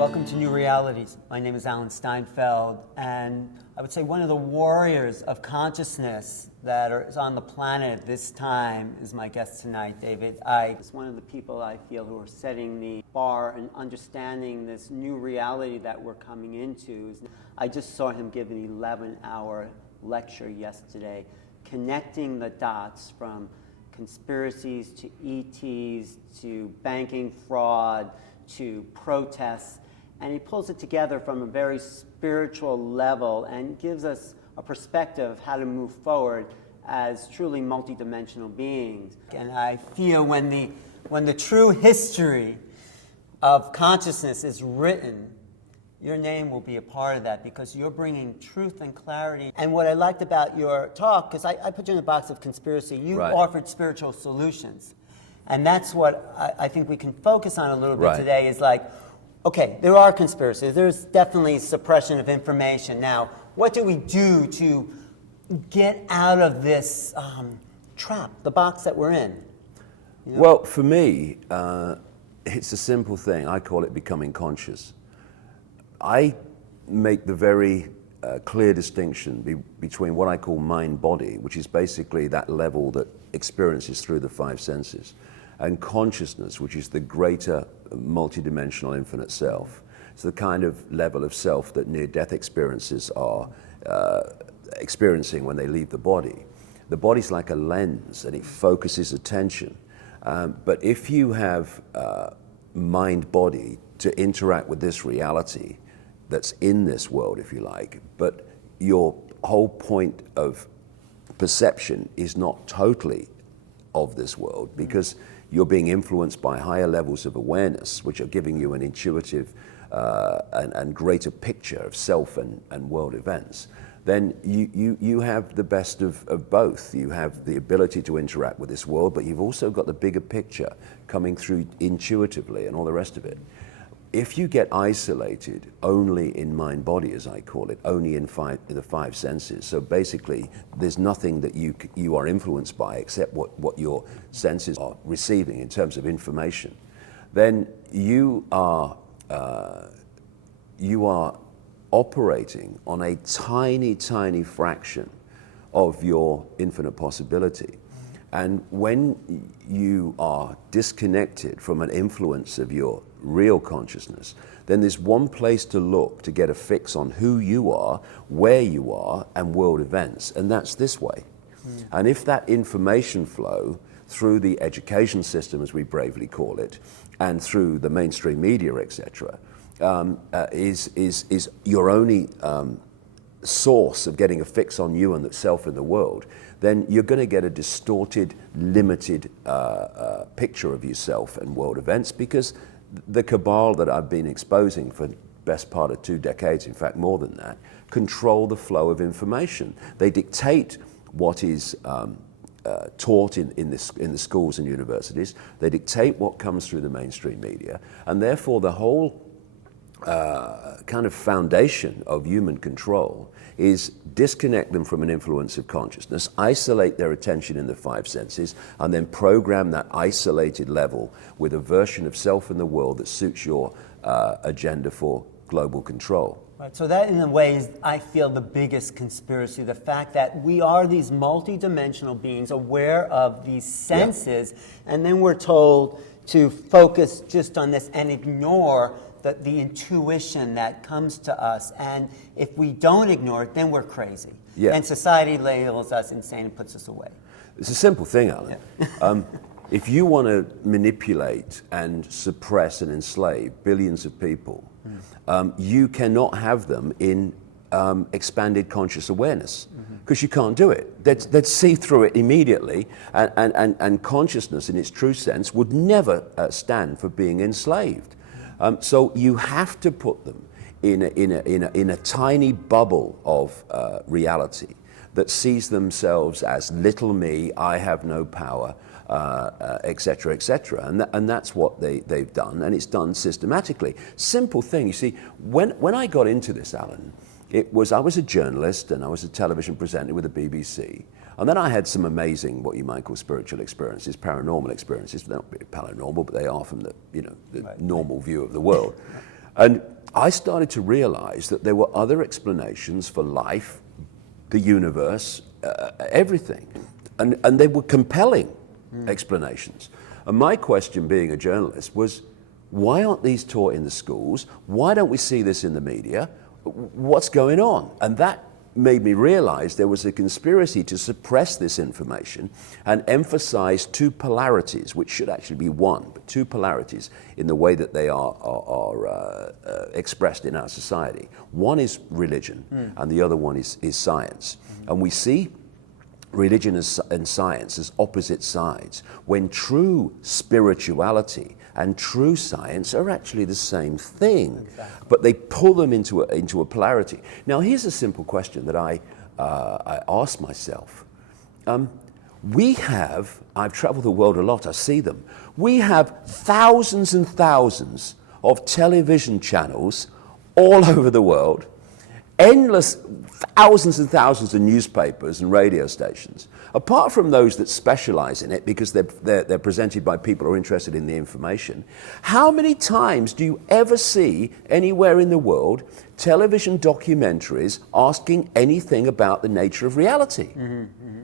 Welcome to New Realities. My name is Alan Steinfeld, and I would say one of the warriors of consciousness that is on the planet at this time is my guest tonight, David Icke. He's one of the people I feel who are setting the bar and understanding this new reality that we're coming into. I just saw him give an 11-hour lecture yesterday, connecting the dots from conspiracies to ETs to banking fraud to protests, and he pulls it together from a very spiritual level and gives us a perspective of how to move forward as truly multidimensional beings. And I feel when the true history of consciousness is written, your name will be a part of that because you're bringing truth and clarity. And what I liked about your talk, because I put you in a box of conspiracy, you offered spiritual solutions. And that's what I think we can focus on a little bit today is like, okay, there are conspiracies. There's definitely suppression of information. Now, what do we do to get out of this trap, the box that we're in? You know? Well, for me, it's a simple thing. I call it becoming conscious. I make the very clear distinction between what I call mind-body, which is basically that level that experiences through the five senses, and consciousness, which is the greater multidimensional infinite self. It's the kind of level of self that near-death experiences are experiencing when they leave the body. The body's like a lens and it focuses attention. But if you have mind-body to interact with this reality that's in this world, if you like, but your whole point of perception is not totally of this world because you're being influenced by higher levels of awareness, which are giving you an intuitive and greater picture of self and world events, then you have the best of both. You have the ability to interact with this world, but you've also got the bigger picture coming through intuitively and all the rest of it. If you get isolated only in mind-body, as I call it, only in the five senses, so basically there's nothing that you are influenced by except what your senses are receiving in terms of information, then you are operating on a tiny, tiny fraction of your infinite possibility. And when you are disconnected from an influence of your real consciousness, then there's one place to look to get a fix on who you are, where you are, and world events, and that's this way. And if that information flow through the education system, as we bravely call it, and through the mainstream media, etc., is your only source of getting a fix on you and the self in the world, then you're going to get a distorted, limited picture of yourself and world events, because the cabal that I've been exposing for the best part of 2 decades, in fact more than that, control the flow of information. They dictate what is taught in the schools and universities. They dictate what comes through the mainstream media, and therefore the whole kind of foundation of human control is disconnect them from an influence of consciousness, isolate their attention in the five senses, and then program that isolated level with a version of self in the world that suits your agenda for global control. Right, so that in a way is, I feel, the biggest conspiracy, the fact that we are these multidimensional beings aware of these senses, and then we're told to focus just on this and ignore the intuition that comes to us, and if we don't ignore it, then we're crazy. And society labels us insane and puts us away. It's a simple thing, Alan. If you want to manipulate and suppress and enslave billions of people, you cannot have them in expanded conscious awareness, because you can't do it. They'd see through it immediately, and consciousness in its true sense would never stand for being enslaved. So you have to put them in a tiny bubble of reality that sees themselves as little me, I have no power, etc., etc. And that's what they've done, and it's done systematically. Simple thing, you see, when I got into this, Alan, I was a journalist and I was a television presenter with the BBC. And then I had some amazing, what you might call spiritual experiences, paranormal experiences. They're not paranormal, but they are from the normal view of the world. And I started to realize that there were other explanations for life, the universe, everything. And they were compelling explanations. And my question, being a journalist, was, why aren't these taught in the schools? Why don't we see this in the media? What's going on? And that made me realize there was a conspiracy to suppress this information and emphasize two polarities, which should actually be one, but two polarities in the way that they are expressed in our society. One is religion, and the other one is science. And we see religion and science as opposite sides, when true spirituality and true science are actually the same thing. Exactly. But they pull them into a polarity. Now, here's a simple question that I ask myself. I've traveled the world a lot, I see them. We have thousands and thousands of television channels all over the world, endless thousands and thousands of newspapers and radio stations. Apart from those that specialize in it because they're presented by people who are interested in the information, how many times do you ever see anywhere in the world television documentaries asking anything about the nature of reality?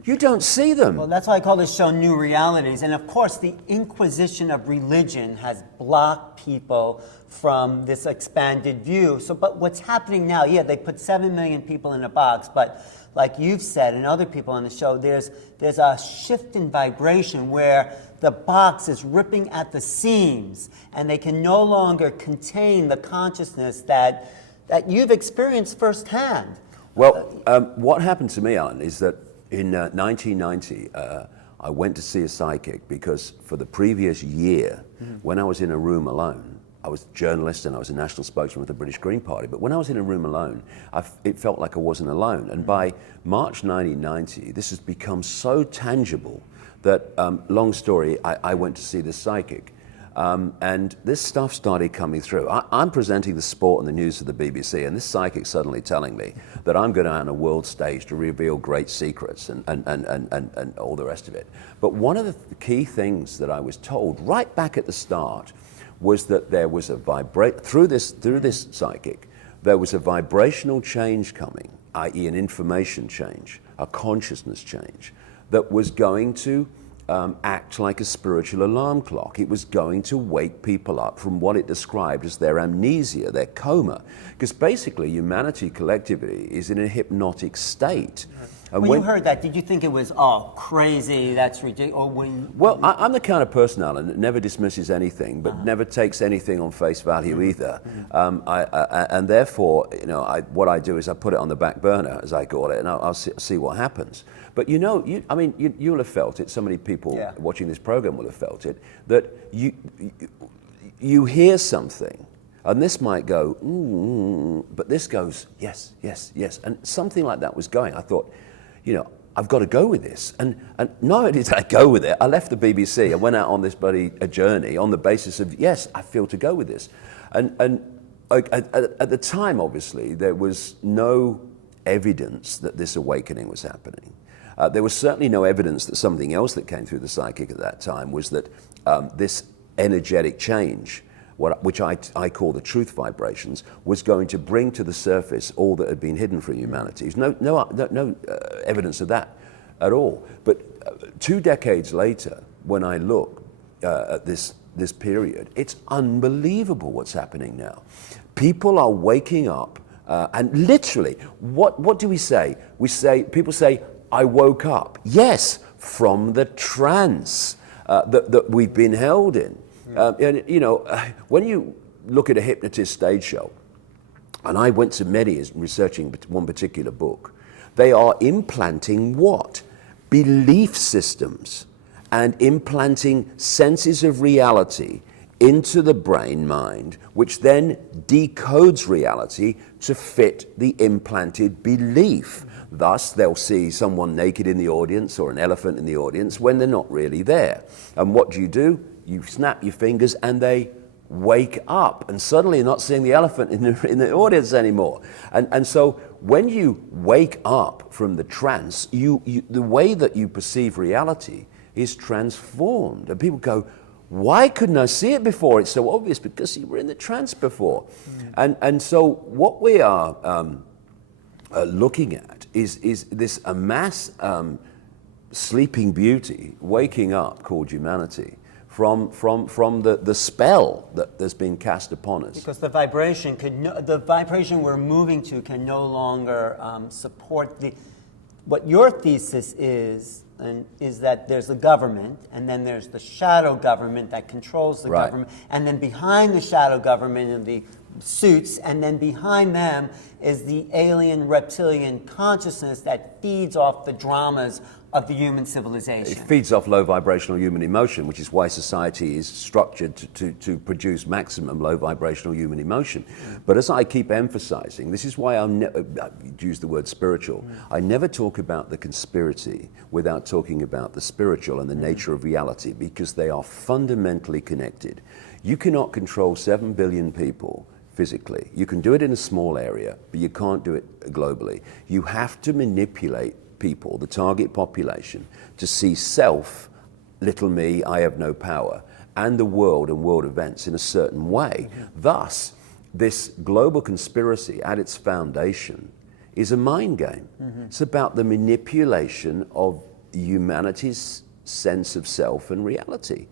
You don't see them. Well, that's why I call this show New Realities. And of course, the inquisition of religion has blocked people from this expanded view. But what's happening now, they put 7 million people in a box, but like you've said and other people on the show, there's a shift in vibration where the box is ripping at the seams and they can no longer contain the consciousness that you've experienced firsthand. Well, what happened to me, Alan, is that in 1990, I went to see a psychic because for the previous year, when I was in a room alone, I was a journalist and I was a national spokesman with the British Green Party, but when I was in a room alone, it felt like I wasn't alone. And by March 1990, this has become so tangible that, long story, I went to see this psychic. And this stuff started coming through. I'm presenting the sport and the news to the BBC, and this psychic suddenly telling me that I'm going out on a world stage to reveal great secrets and all the rest of it. But one of the key things that I was told right back at the start was that there was through this psychic, there was a vibrational change coming, i.e. an information change, a consciousness change, that was going to act like a spiritual alarm clock. It was going to wake people up from what it described as their amnesia, their coma. Because basically humanity collectively is in a hypnotic state. And when you heard that, did you think it was, crazy, that's ridiculous? Well, I'm the kind of person, Alan, that never dismisses anything, but never takes anything on face value either. And therefore, what I do is I put it on the back burner, as I call it, and I'll see what happens. But you'll have felt it, so many people watching this program will have felt it, that you hear something, and this might go, but this goes, yes, yes, yes. And something like that was going. I thought, I've got to go with this. And not only did I go with it, I left the BBC. I went out on this a journey on the basis of, yes, I feel to go with this. And at the time, obviously, there was no evidence that this awakening was happening. There was certainly no evidence that something else that came through the psychic at that time was that this energetic change, which I call the truth vibrations, was going to bring to the surface all that had been hidden from humanity. There's no evidence of that at all. But 2 decades later, when I look at this period, it's unbelievable what's happening now. People are waking up, and literally, what do we say? People say, I woke up. Yes, from the trance that we've been held in. When you look at a hypnotist stage show, and I went to many researching one particular book, they are implanting what? Belief systems and implanting senses of reality into the brain mind, which then decodes reality to fit the implanted belief. Thus, they'll see someone naked in the audience or an elephant in the audience when they're not really there. And what do? You snap your fingers and they wake up, and suddenly you're not seeing the elephant in the audience anymore. And so when you wake up from the trance, the way that you perceive reality is transformed. And people go, why couldn't I see it before? It's so obvious, because you were in the trance before. And so what we are looking at is this mass sleeping beauty, waking up, called humanity, from the spell that has been cast upon us. Because the vibration we're moving to can no longer support what your thesis is that there's a government, and then there's the shadow government that controls the government, and then behind the shadow government are the suits, and then behind them is the alien reptilian consciousness that feeds off the dramas of the human civilization. It feeds off low vibrational human emotion, which is why society is structured to produce maximum low vibrational human emotion. But as I keep emphasizing, this is why I use the word spiritual. I never talk about the conspiracy without talking about the spiritual and the nature of reality, because they are fundamentally connected. You cannot control 7 billion people physically. You can do it in a small area, but you can't do it globally. You have to manipulate people, the target population, to see self, little me, I have no power, and the world and world events in a certain way. Thus, this global conspiracy at its foundation is a mind game. It's about the manipulation of humanity's sense of self and reality.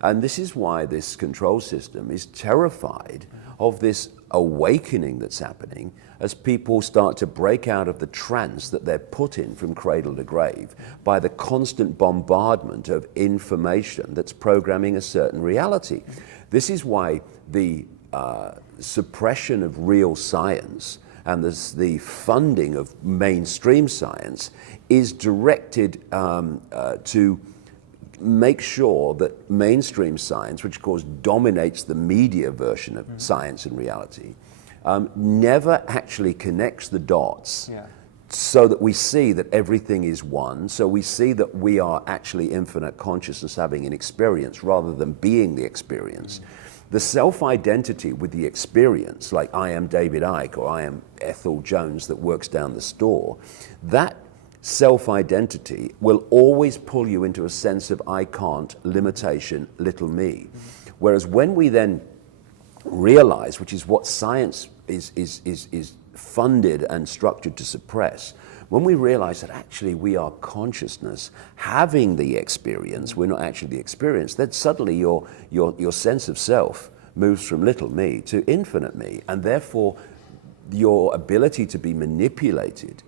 And this is why this control system is terrified of this awakening that's happening as people start to break out of the trance that they're put in from cradle to grave by the constant bombardment of information that's programming a certain reality. This is why the suppression of real science and the funding of mainstream science is directed to make sure that mainstream science, which of course dominates the media version of science and reality, never actually connects the dots so that we see that everything is one, so we see that we are actually infinite consciousness having an experience rather than being the experience. The self-identity with the experience, like I am David Icke or I am Ethel Jones that works down the store, that self-identity will always pull you into a sense of I can't, limitation, little me. Whereas when we then realize, which is what science is funded and structured to suppress, when we realize that actually we are consciousness having the experience, we're not actually the experience, then suddenly your sense of self moves from little me to infinite me, and therefore your ability to be manipulated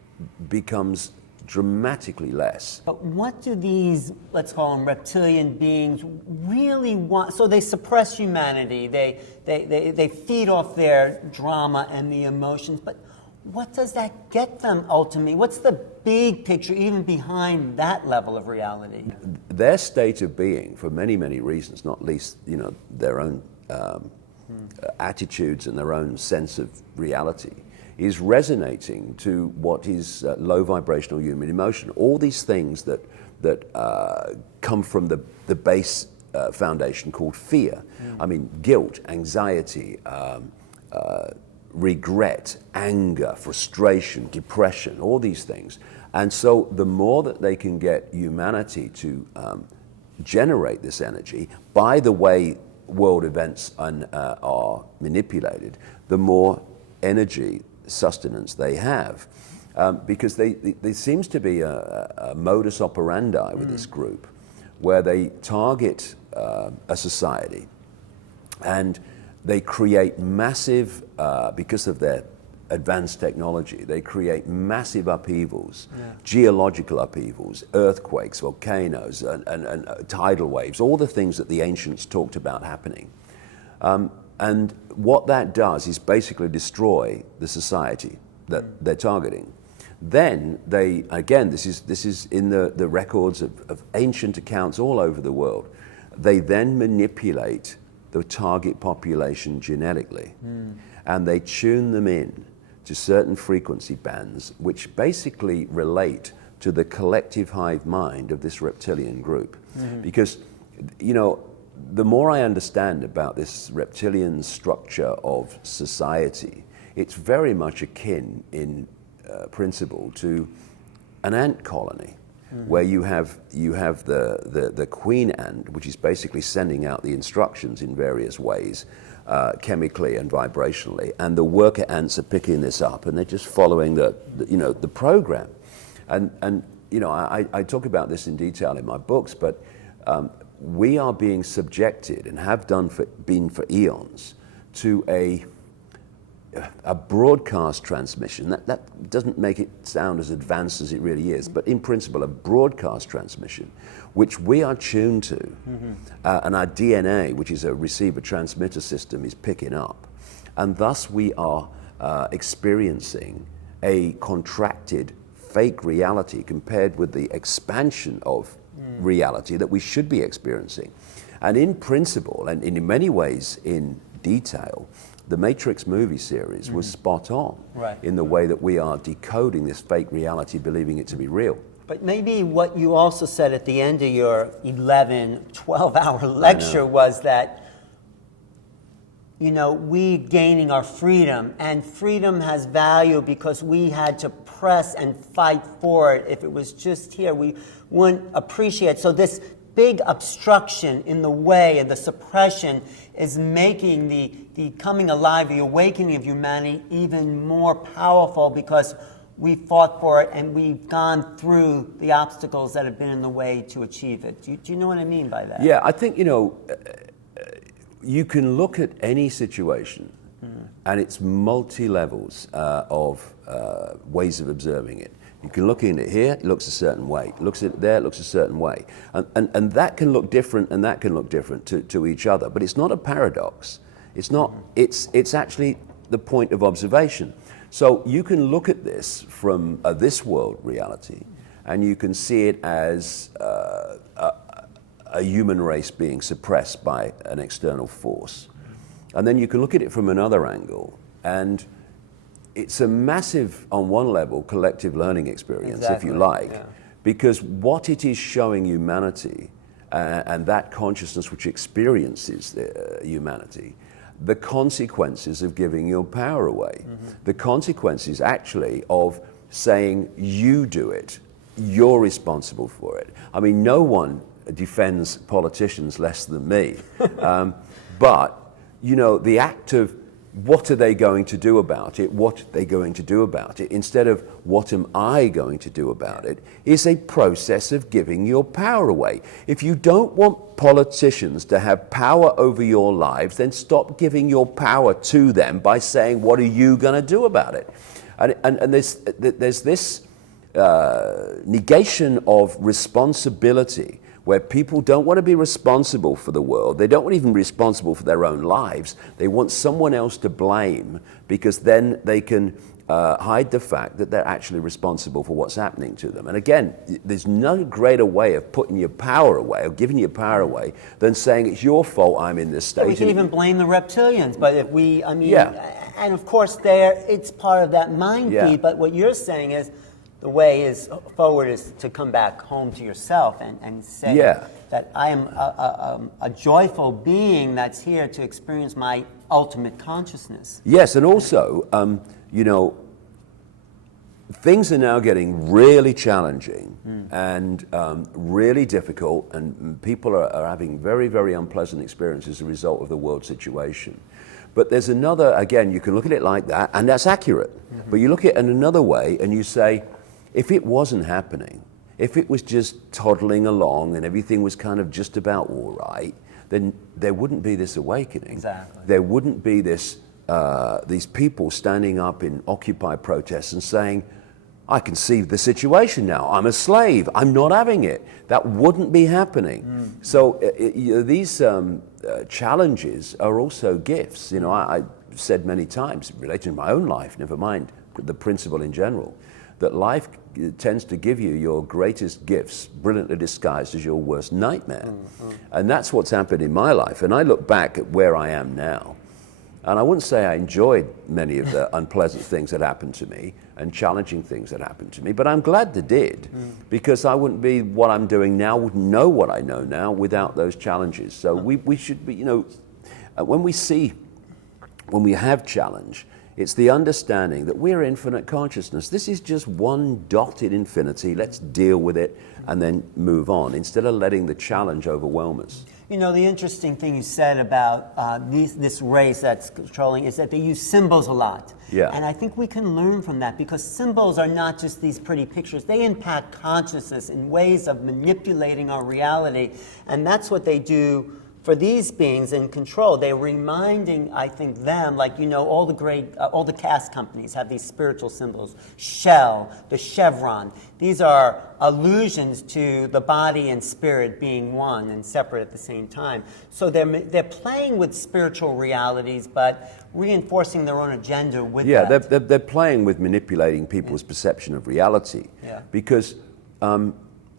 becomes dramatically less. But what do these, let's call them reptilian beings, really want? So they suppress humanity, they feed off their drama and the emotions, but what does that get them ultimately? What's the big picture even behind that level of reality? Their state of being, for many, many reasons, not least, their own attitudes and their own sense of reality, is resonating to what is low vibrational human emotion. All these things that come from the base foundation called fear. I mean, guilt, anxiety, regret, anger, frustration, depression, all these things. And so the more that they can get humanity to generate this energy by the way world events are manipulated, the more energy sustenance they have, because there seems to be a modus operandi with this group where they target a society and they create massive, because of their advanced technology, they create massive upheavals, geological upheavals, earthquakes, volcanoes, and tidal waves, all the things that the ancients talked about happening. And what that does is basically destroy the society that they're targeting. Then they, again, this is in the records of ancient accounts all over the world, they then manipulate the target population genetically, and they tune them in to certain frequency bands which basically relate to the collective hive mind of this reptilian group. Because, the more I understand about this reptilian structure of society, it's very much akin in principle to an ant colony. where you have the queen ant, which is basically sending out the instructions in various ways, chemically and vibrationally, and the worker ants are picking this up and they're just following the program. And I talk about this in detail in my books, but we are being subjected, and have been for eons, to a broadcast transmission. That doesn't make it sound as advanced as it really is, but in principle, a broadcast transmission, which we are tuned to, and our DNA, which is a receiver-transmitter system, is picking up. And thus we are experiencing a contracted fake reality compared with the expansion of reality that we should be experiencing. And in principle, and in many ways in detail, the Matrix movie series was spot on in the way that we are decoding this fake reality, believing it to be real. But maybe what you also said at the end of your 11, 12-hour lecture was that, we gaining our freedom, and freedom has value because we had to press and fight for it. If it was just here, we wouldn't appreciate it. So this big obstruction in the way and the suppression is making the coming alive, the awakening of humanity even more powerful because we fought for it and we've gone through the obstacles that have been in the way to achieve it. Do you know what I mean by that? Yeah, I think, you can look at any situation and it's multi-levels of ways of observing it. You can look in it here, it looks a certain way. Looks at it there, it looks a certain way. And that can look different and that can look different to each other. But it's not a paradox. It's not, it's actually the point of observation. So you can look at this from this world reality and you can see it as a human race being suppressed by an external force. And then you can look at it from another angle, and it's a massive, on one level, collective learning experience, if you like, because what it is showing humanity, and that consciousness which experiences humanity, the consequences of giving your power away, the consequences actually of saying, you do it, you're responsible for it. I mean, no one defends politicians less than me. But, the act of what are they going to do about it, what are they going to do about it, instead of what am I going to do about it, is a process of giving your power away. If you don't want politicians to have power over your lives, then stop giving your power to them by saying, what are you going to do about it? And there's this negation of responsibility, where people don't want to be responsible for the world. They don't want to even be responsible for their own lives. They want someone else to blame because then they can hide the fact that they're actually responsible for what's happening to them. And again, there's no greater way of putting your power away or giving your power away than saying it's your fault I'm in this state. We can even blame the reptilians, but if we, and of course it's part of that mind feed, but what you're saying is, the way forward is to come back home to yourself and say that I am a joyful being that's here to experience my ultimate consciousness. Yes, and also, things are now getting really challenging and really difficult, and people are having very, very unpleasant experiences as a result of the world situation. But there's another, again, you can look at it like that, and that's accurate. But you look at it in another way and you say, if it wasn't happening, if it was just toddling along and everything was kind of just about all right, then there wouldn't be this awakening. Exactly. There wouldn't be this, these people standing up in Occupy protests and saying, I can see the situation now. I'm a slave. I'm not having it. That wouldn't be happening. So these challenges are also gifts. I said many times, related to my own life, never mind the principle in general, that life tends to give you your greatest gifts brilliantly disguised as your worst nightmare. And that's what's happened in my life. And I look back at where I am now, and I wouldn't say I enjoyed many of the unpleasant things that happened to me and challenging things that happened to me, but I'm glad they did, because I wouldn't be what I'm doing now, wouldn't know what I know now without those challenges. So we should be, when we have challenge, It's the understanding that we're infinite consciousness. This is just one dot in infinity. Let's deal with it and then move on, instead of letting the challenge overwhelm us. You know, the interesting thing you said about this race that's controlling is that they use symbols a lot. Yeah. And I think we can learn from that, because symbols are not just these pretty pictures. They impact consciousness in ways of manipulating our reality. And that's what they do for these beings in control. They're reminding, I think, them, like, you know, all the cast companies have these spiritual symbols. Shell, the chevron. These are allusions to the body and spirit being one and separate at the same time. So they're playing with spiritual realities, but reinforcing their own agenda with that. Yeah, they're playing with manipulating people's perception of reality. Yeah. Because, you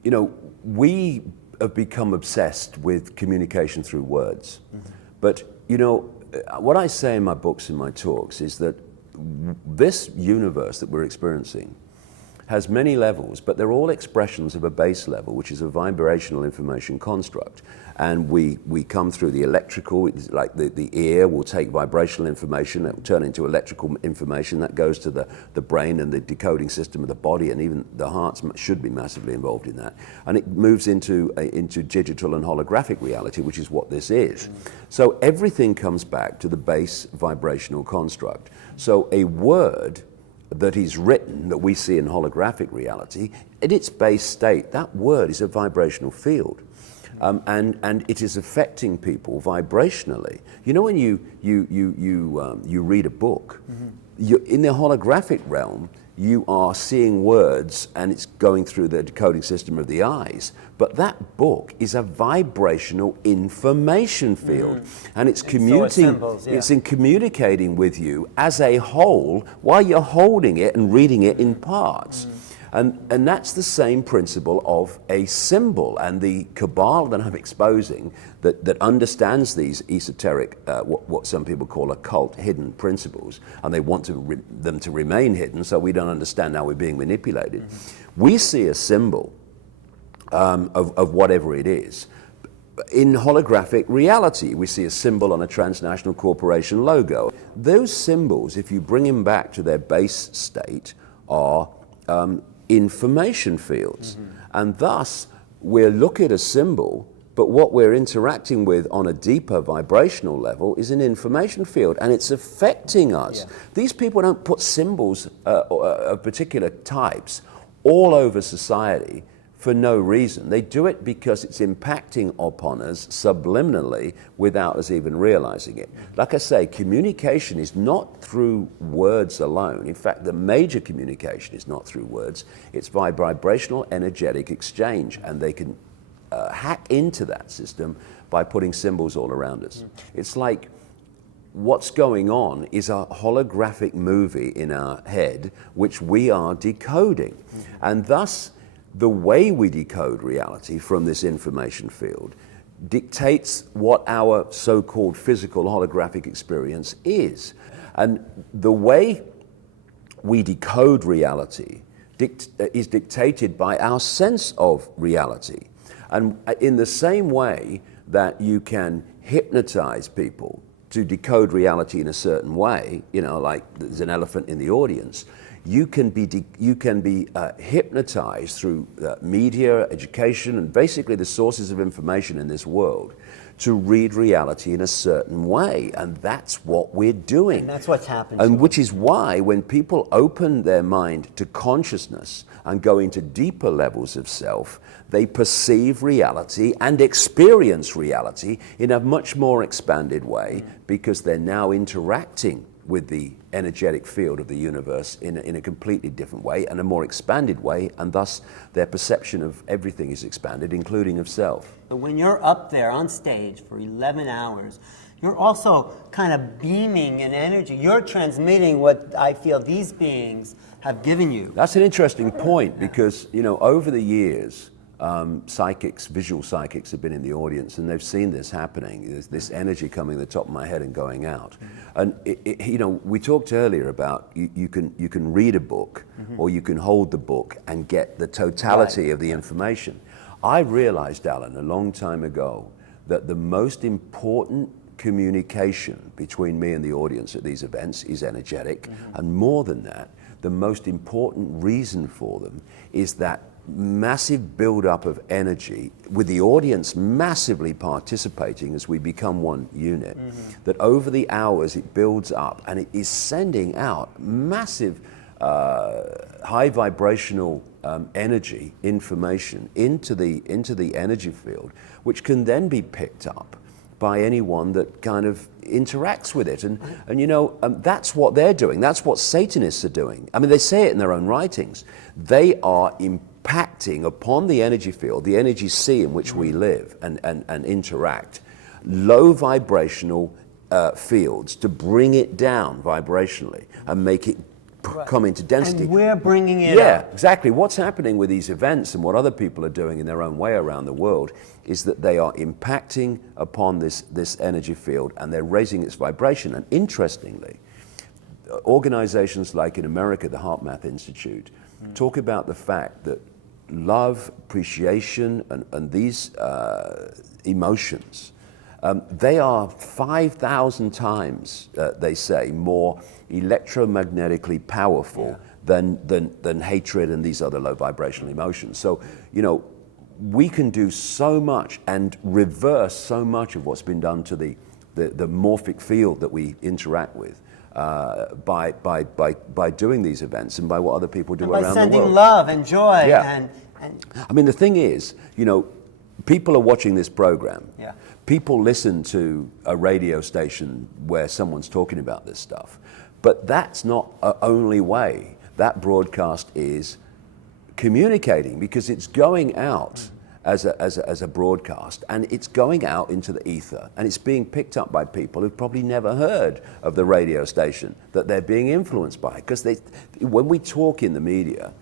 know, we have become obsessed with communication through words. But, you know, what I say in my books and my talks is that this universe that we're experiencing has many levels, but they're all expressions of a base level, which is a vibrational information construct. And we come through the electrical, like the ear will take vibrational information, that will turn into electrical information, that goes to the brain and the decoding system of the body, and even the heart should be massively involved in that. And it moves into digital and holographic reality, which is what this is. So everything comes back to the base vibrational construct. So a word that is written, that we see in holographic reality, in its base state, that word is a vibrational field. And it is affecting people vibrationally. You know, when you read a book, in the holographic realm, you are seeing words and it's going through the decoding system of the eyes. But that book is a vibrational information field. And it's communicating with you as a whole while you're holding it and reading it in parts. And that's the same principle of a symbol. And the cabal that I'm exposing that understands these esoteric, what some people call occult hidden principles, and they want them to remain hidden so we don't understand how we're being manipulated. We see a symbol of whatever it is. In holographic reality, we see a symbol on a transnational corporation logo. Those symbols, if you bring them back to their base state, are information fields. And thus, we're looking at a symbol, but what we're interacting with on a deeper vibrational level is an information field, and it's affecting us. Yeah. These people don't put symbols of particular types all over society for no reason. They do it because it's impacting upon us subliminally without us even realizing it. Like I say, communication is not through words alone. In fact, the major communication is not through words. It's by vibrational energetic exchange, and they can hack into that system by putting symbols all around us. It's like what's going on is a holographic movie in our head, which we are decoding. And thus, the way we decode reality from this information field dictates what our so-called physical holographic experience is. And the way we decode reality is dictated by our sense of reality. And in the same way that you can hypnotize people to decode reality in a certain way, you know, like there's an elephant in the audience, you can be hypnotized through media, education, and basically the sources of information in this world to read reality in a certain way. And that's what we're doing. And that's what's happened. And which is why when people open their mind to consciousness and go into deeper levels of self, they perceive reality and experience reality in a much more expanded way, because they're now interacting with the energetic field of the universe in a completely different way and a more expanded way, and thus their perception of everything is expanded, including of self. When you're up there on stage for 11 hours, you're also kind of beaming in energy. You're transmitting what I feel these beings have given you. That's an interesting point, because, you know, over the years, psychics, visual psychics have been in the audience, and they've seen this happening. There's this energy coming to the top of my head and going out. And you know, we talked earlier about you can read a book, or you can hold the book and get the totality of the information. I realized, Alan, a long time ago, that the most important communication between me and the audience at these events is energetic. And more than that, the most important reason for them is that massive build-up of energy with the audience massively participating as we become one unit, that over the hours it builds up and it is sending out massive high vibrational energy information into the energy field, which can then be picked up by anyone that kind of interacts with it. And you know, that's what they're doing. That's what Satanists are doing. I mean, they say it in their own writings. They are impacting upon the energy field, the energy sea in which we live and interact, low vibrational fields to bring it down vibrationally and make it come into density. And we're bringing it up. Exactly. What's happening with these events and what other people are doing in their own way around the world is that they are impacting upon this energy field and they're raising its vibration. And interestingly, organizations like in America, the HeartMath Institute, talk about the fact that love, appreciation, and these emotions, they are 5,000 times, they say, more electromagnetically powerful than hatred and these other low vibrational emotions. So, you know, we can do so much and reverse so much of what's been done to the morphic field that we interact with by doing these events and by what other people do around the world. By sending love and joy. Yeah. I mean, the thing is, you know, people are watching this program. Yeah. People listen to a radio station where someone's talking about this stuff. But that's not the only way that broadcast is communicating, because it's going out as a broadcast, and it's going out into the ether, and it's being picked up by people who've probably never heard of the radio station that they're being influenced by. Because when we talk in the media,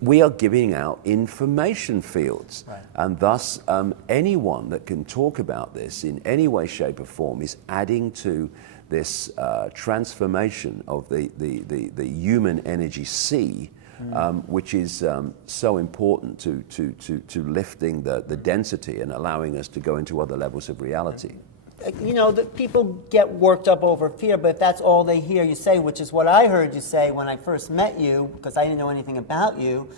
we are giving out information fields, and thus anyone that can talk about this in any way, shape or form is adding to this transformation of the human energy sea, which is so important to lifting the density and allowing us to go into other levels of reality. You know, that people get worked up over fear, but if that's all they hear you say, which is what I heard you say when I first met you, because I didn't know anything about you,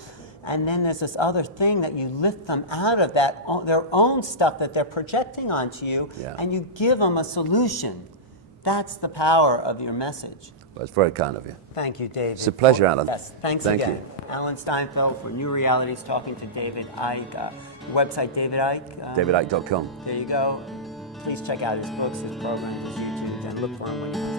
and then there's this other thing that you lift them out of that, their own stuff that they're projecting onto you, and you give them a solution. That's the power of your message. Well, it's very kind of you. Thank you, David. It's a pleasure, Alan. Yes, thanks Thank again. you. Alan Steinfeld for New Realities, talking to David Icke. Website, David Icke. DavidIcke.com. There you go. Please check out his books, his programs, his YouTube, and look for him when you